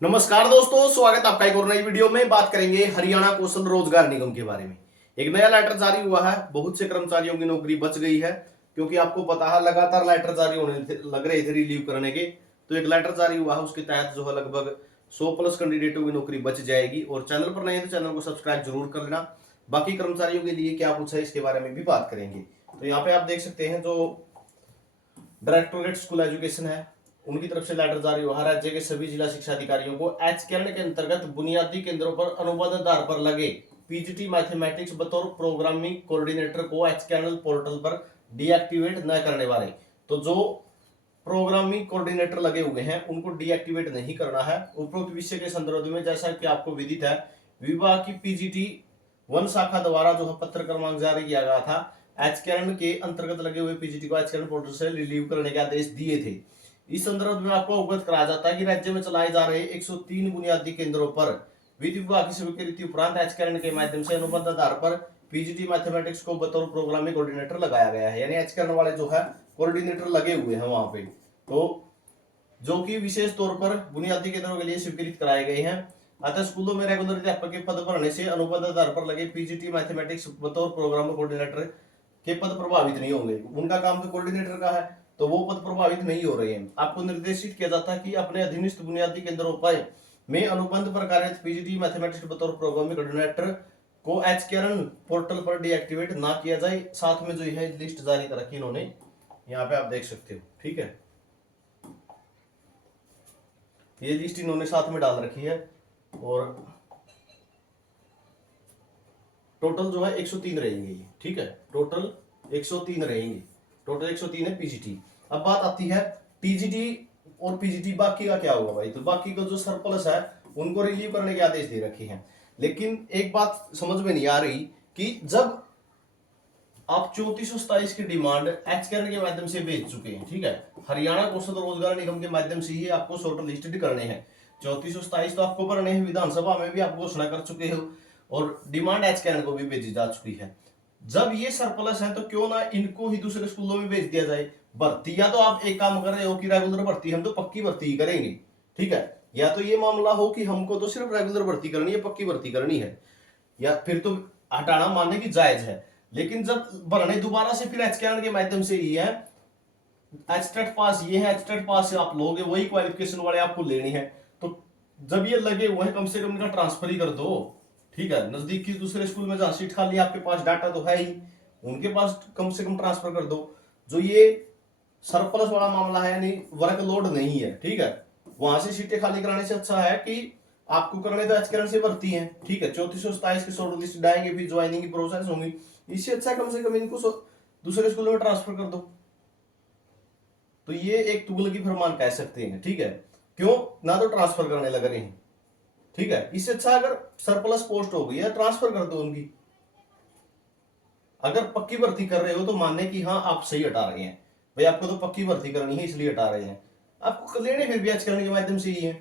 नमस्कार दोस्तों, स्वागत आपका एक और नई वीडियो में। बात करेंगे हरियाणा कौशल रोजगार निगम के बारे में। एक नया लेटर जारी हुआ है, बहुत से कर्मचारियों की नौकरी बच गई है, क्योंकि आपको पता है लगातार लेटर जारी होने लग रहे थे रिलीव करने के। तो एक लेटर जारी हुआ है, उसके तहत जो है लगभग 100 प्लस कैंडिडेटों की नौकरी बच जाएगी। और चैनल पर नए हैं तो चैनल को सब्सक्राइब जरूर कर लेना। बाकी कर्मचारियों के लिए क्या कुछ है इसके बारे में भी बात करेंगे। तो यहाँ पे आप देख सकते हैं, जो डायरेक्टोरेट स्कूल एजुकेशन है, उनकी तरफ से लेटर जारी हुआ। राज्य के सभी जिला शिक्षा अधिकारियों को एचकेएन के अंतर्गत बुनियादी केंद्रों पर अनुबंध आधार पर लगे पीजीटी मैथमेटिक्स बतौर प्रोग्रामिंग कोऑर्डिनेटर को एचकेएन पोर्टल पर डीएक्टिवेट न करने वाले, तो जो प्रोग्रामिंग कोऑर्डिनेटर लगे हुए हैं उनको डीएक्टिवेट नहीं करना है। उपरोक्त विषय के संदर्भ में जैसा कि आपको विदित है, विभाग की पीजीटी वन शाखा द्वारा जो है पत्र क्रमांक जारी किया गया था, एचकेएन के अंतर्गत लगे हुए पीजीटी को एचकेएन पोर्टल से रिलीव करने के आदेश दिए थे। इस संदर्भ में आपको अवगत कराया जाता है कि राज्य में चलाए जा रहे 103 बुनियादी केंद्रों पर वित्त विभाग की स्वीकृति उपरांत एचकेएन के माध्यम से अनुबंध आधार पर पीजीटी मैथमेटिक्स को बतौर प्रोग्रामिंग कोऑर्डिनेटर लगाया गया है। यानी एचकेएन वाले जो है कोऑर्डिनेटर लगे हुए हैं वहां पे, तो जो कि विशेष तौर पर बुनियादी केंद्रों के लिए स्वीकृत कराए गए हैं। अतः स्कूलों में रेगुलर अध्यापक के पद भरने से अनुबंध आधार पर लगे पीजीटी मैथमेटिक्स बतौर प्रोग्राम कोऑर्डिनेटर के पद प्रभावित नहीं होंगे। उनका काम तो कोऑर्डिनेटर का है, तो वो पद प्रभावित नहीं हो रहे हैं। आपको निर्देशित किया जाता है कि अपने अधीनस्थ बुनियादी केंद्रों पर में अनुबंध पर कार्यरत पीजीटी मैथमेटिक्स बतौर प्रोग्रामिंग कोऑर्डिनेटर को एचकेएन पोर्टल पर डीएक्टिवेट ना किया जाए। साथ में जो है लिस्ट जारी कर रखी इन्होंने, यहाँ पे आप देख सकते हो। ठीक है, ये लिस्ट इन्होंने साथ में डाल रखी है। और टोटल जो है 103 रहेंगे ये। ठीक है, टोटल 103 रहेंगे। टोटल 103 है पीजीटी। अब बात आती है टीजीटी और पीजीटी, बाकी का क्या होगा भाई? तो बाकी का जो सरप्लस है उनको रिलीव करने के आदेश दे रखे हैं। लेकिन एक बात समझ में नहीं आ रही कि जब आप 3427 की डिमांड एचकेएन के माध्यम से भेज चुके हैं, ठीक है, हरियाणा कौशल रोजगार निगम के माध्यम से ही आपको शॉर्ट लिस्टेड करने हैं। 3427 तो आपको भरने हैं, विधानसभा में भी आप घोषणा कर चुके हो और डिमांड एचकेएन को भी भेजी जा चुकी है। जब ये सरप्लस है तो क्यों ना इनको ही दूसरे स्कूलों में भेज दिया जाए। भर्ती या तो आप एक काम कर रहे हो कि रेगुलर भर्ती हम तो पक्की भर्ती ही करेंगे, ठीक है, या तो ये मामला हो कि हमको तो सिर्फ रेगुलर भर्ती करनी है, पक्की भर्ती करनी है, या फिर तो हटाना मानने की जायज है। लेकिन जब भरने दोबारा से फिर एचकेएन के माध्यम से ही है, एचटेट पास ये है, एचटेट पास आप लोगे, वही क्वालिफिकेशन वाले आपको लेनी है। तो जब ये लगे हुए हैं, कम से कम इनका ट्रांसफर ही कर दो। ठीक है, नजदीक की दूसरे स्कूल में जहां सीट खाली आपके पास डाटा तो है ही, उनके पास कम से कम ट्रांसफर कर दो। जो ये सरप्लस वाला मामला है, यानी वर्कलोड नहीं है, ठीक है, वहां से सीटें खाली कराने से अच्छा है कि आपको करने तो एचकेएन से भर्ती है। ठीक है, 3427 की शॉर्ट लिस्ट डालेंगे, फिर ज्वाइनिंग की प्रोसेस होंगी। इससे अच्छा कम से कम इनको दूसरे स्कूल में ट्रांसफर कर दो। तो ये एक तुगलकी फरमान कह सकते हैं। ठीक है, क्यों ना तो ट्रांसफर करने लग रहे हैं। ठीक है, इससे अच्छा अगर सरप्लस पोस्ट हो गई है ट्रांसफर कर दो उनकी। अगर पक्की भर्ती कर रहे हो तो मानने की हाँ आप सही हटा रहे हैं भाई, आपको तो पक्की भर्ती करनी है इसलिए हटा रहे हैं, आपको लेने फिर भी करने के माध्यम से ही है।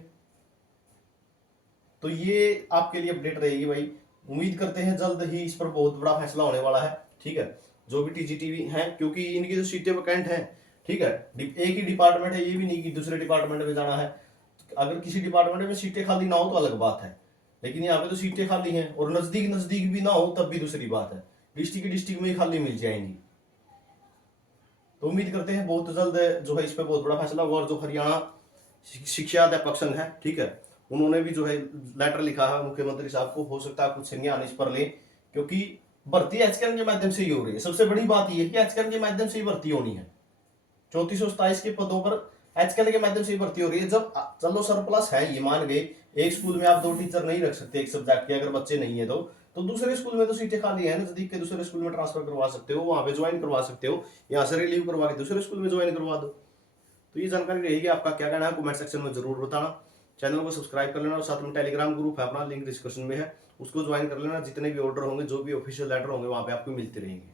तो ये आपके लिए अपडेट रहेगी भाई। उम्मीद करते हैं जल्द ही इस पर बहुत बड़ा फैसला होने वाला है। ठीक है, जो भी टीजीटी हैं, क्योंकि इनकी जो सीटें वैकेंट हैं, ठीक है, एक ही डिपार्टमेंट है, ये भी नहीं कि दूसरे डिपार्टमेंट में जाना है। अगर किसी डिपार्टमेंट में सीटें खाली ना हो तो अलग बात है, लेकिन यहाँ पे तो सीटें खाली हैं और नजदीक नजदीक भी ना हो तब भी दूसरी बात है, डिस्ट्रिक्ट में खाली मिल जाएंगी। तो उम्मीद करते हैं बहुत जल्द जो है इस पर बहुत बड़ा फैसला होगा। और जो हरियाणा शिक्षा अध्यापक संघ है, ठीक है, उन्होंने भी जो है लेटर लिखा है मुख्यमंत्री साहब को, हो सकता है कुछ संज्ञान इस पर ले, क्योंकि भर्ती एचकेएन के माध्यम से ही हो रही है। सबसे बड़ी बात यह है कि एचकेएन के माध्यम से ही भर्ती होनी है। 3427 के पदों पर एचकेएन के माध्यम से ही भर्ती हो रही है। जब चलो सरप्लस है, ये मान गए, एक स्कूल में आप 2 टीचर नहीं रख सकते एक सब्जेक्ट के, अगर बच्चे नहीं है तो दूसरे स्कूल में तो सीटें खाली है, नजदीक के दूसरे स्कूल में ट्रांसफर करवा सकते हो, वहां पे ज्वाइन करवा सकते हो, यहाँ से रिलीव करवा के दूसरे स्कूल में ज्वाइन करवा दो। तो ये जानकारी रहेगी। आपका क्या कहना है कमेंट सेक्शन में जरूर बताना। चैनल को सब्सक्राइब कर लेना और साथ में टेलीग्राम ग्रुप है अपना, लिंक डिस्क्रिप्शन में है, उसको ज्वाइन कर लेना। जितने भी ऑर्डर होंगे, जो भी ऑफिशियल लेटर होंगे, वहां पे आपको मिलते रहेंगे।